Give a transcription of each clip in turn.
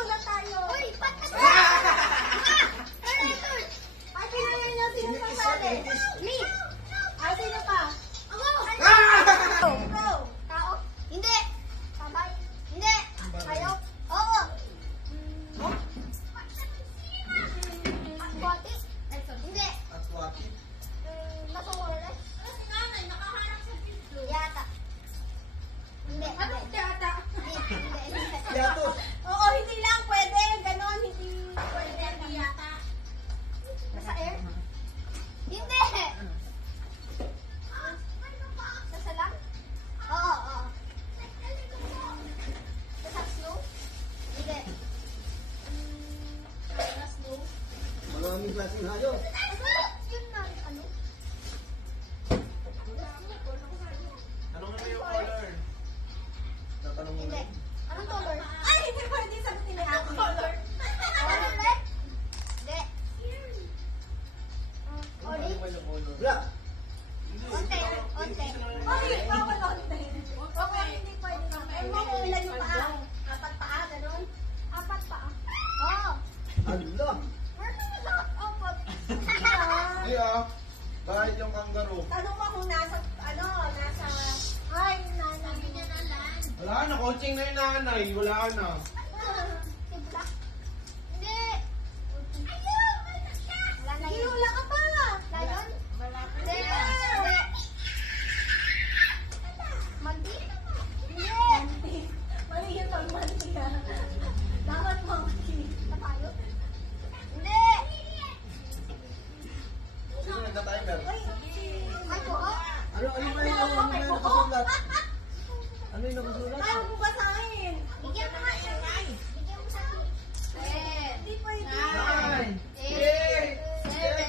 magsusulat tayo. Uy, patas! Ay, pinanay na sino sasali? Me! Ay, sino pa? Ako! Go! Tao? Hindi! Sabay? Hindi! Kayo? Oo! Aquatic? Hindi! Aquatic. Masungulay? Kasi nanay, nakaharap sa video. Yata. Hindi. Ano yata? Hindi. Yato. Oo, hindi lang pwede. Ganon, hindi pwede. Hindi yata. Nasa air? Hindi! Nasa lang? Oo, oo. Nasa snow? Hindi. Nasa snow? Maraming klaseng hayop. Yun na, ano? Anong ano yung color? Tatanong mo Hindi. na. Anong color? Ay, hindi pwede sagutin na yung color. Violet? Hindi. Orange? Black. Onte, onte. Okay, bawal onte. Okay, hindi pwede na. Ay, mamulan yung paa. Apat paa, ganun. Apat paa. Oo. Allah. Ano na lahat? Apat. Hindi ah. Bakit yung kangaroo? Tanong mo kung nasa, ano, nasa... Ay, nanay. Niya na land. Wala na, coaching na yung nanay. Wala na. Tibla? Hindi. Ayun! Wala na yun. Wala ka pa. Lion? Wala ka. Hindi. Hindi. Mandi? Hindi. Mali yun pag mandi ka. Dapat mandi. Tapayo? Hindi. Sino nagta-timer? Ay, buo? Ano ba yung nakasulat? Ano yung nakasulat? Ayaw mo basahin. Bigyan mo nga yung bigyan mo sa akin. Hindi pwede. Nine.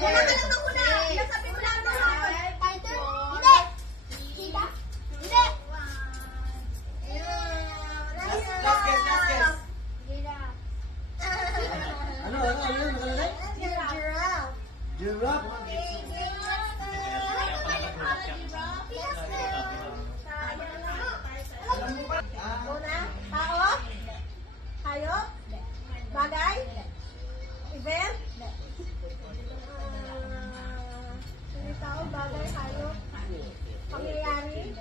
Wala ka lang ng una. Nasabi mo lang naman. Fighter? Hindi. Sida? Hindi. Last guess. Giraffe. Ano yun? Nakalagay? Giraffe. Giraffe. Una, tao? Hayop? Bagay? Event? Hindi tao, bagay, hayop? Pangyayari?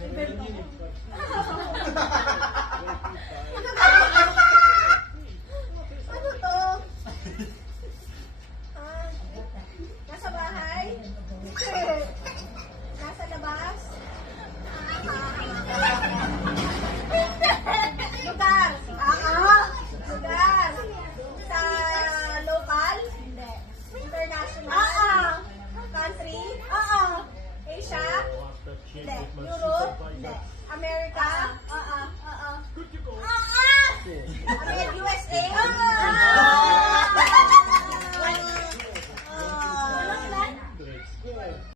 Event ako. Ano to? Nasa bahay? Nasa labas? Lugar? Lugar? Sa local? Hindi. International? Country? Asia? Hindi. Europe? Hindi. America? USA?